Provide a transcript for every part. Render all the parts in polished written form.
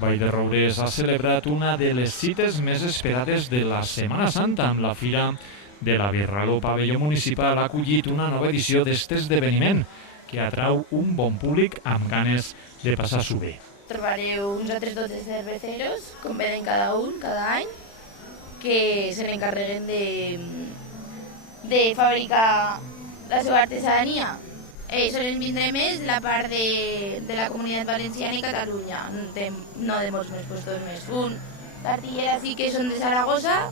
Vall-de-Roures ha celebrat una de les cites més esperades de la Setmana Santa amb la Fira de la Birra. El pavelló municipal ha acollit una nova edició d'este esdeveniment que atrau un bon públic amb ganes de passar-s'ho bé. Trobareu uns altres 12 cerveceros, com venen cada any, que se n'encarreguen de fabricar la seva artesania. Solen vindre més la part de la Comunitat Valenciana i Catalunya, no de molts més puestos més. L'artillera sí que són de Saragossa.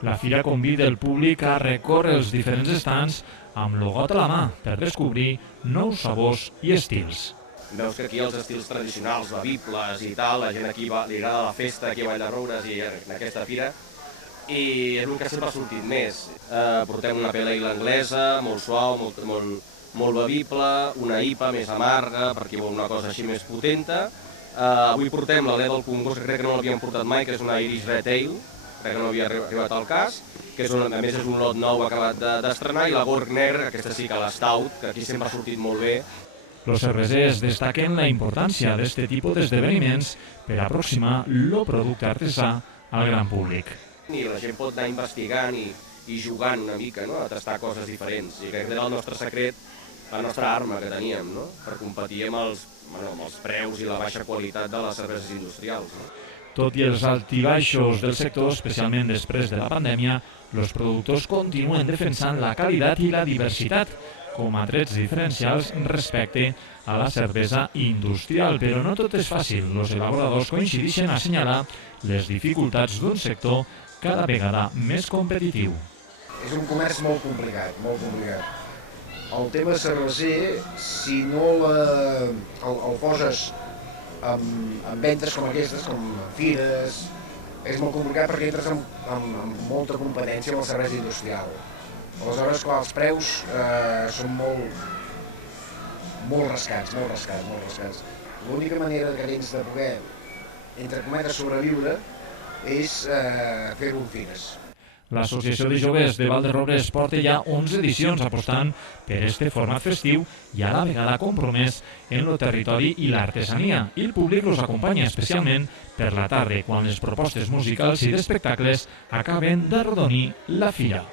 La fira convida el públic a recórrer els diferents estants amb l'ogot a la mà per descobrir nous sabors i estils. Veus que aquí els estils tradicionals, bevibles i tal, la gent aquí li agrada la festa aquí a Vall-de-Roures i en aquesta fira, i és el que sempre ha sortit més. Portem una pale ale anglesa, molt suau, molt bevible, una IPA més amarga, per qui vol una cosa així més potenta. Avui portem la led del Congost, que crec que no l'havíem portat mai, que és una Irish Red Ale, crec que no havia arribat al cas, que a més és un lot nou acabat d'estrenar, i la Gorg Negre, aquesta sí que l'Stout, que aquí sempre ha sortit molt bé. Els cervesers destaquen la importància d'aquest tipus d'esdeveniments per aproximar el producte artesà al gran públic. I la gent pot anar investigant i jugant una mica, no?, a tastar coses diferents. I crec que era el nostre secret, la nostra arma que teníem, no?, per competir amb els preus i la baixa qualitat de les cerveses industrials. Tot i els altibaixos del sector, especialment després de la pandèmia, els productors continuen defensant la qualitat i la diversitat com a trets diferencials respecte a la cervesa industrial. Però no tot és fàcil. Els elaboradors coincideixen a assenyalar les dificultats d'un sector cada vegada més competitiu. És un comerç molt complicat, molt complicat. El tema cerveser, si no el poses en ventes com aquestes, com fires, és molt complicat perquè entres amb molta competència amb la cervesa industrial. Aleshores, clar, els preus són molt rascats. L'única manera que tens de poder, entre cometes, sobreviure és fer-ho en fires. L'Associació de Joves de Vall-de-Roures porta ja 11 edicions apostant per este format festiu i a la vegada compromès en el territori i l'artesania. I el públic els acompanya especialment per la tarda, quan les propostes musicals i d'espectacles acaben d'arrodonir la fira.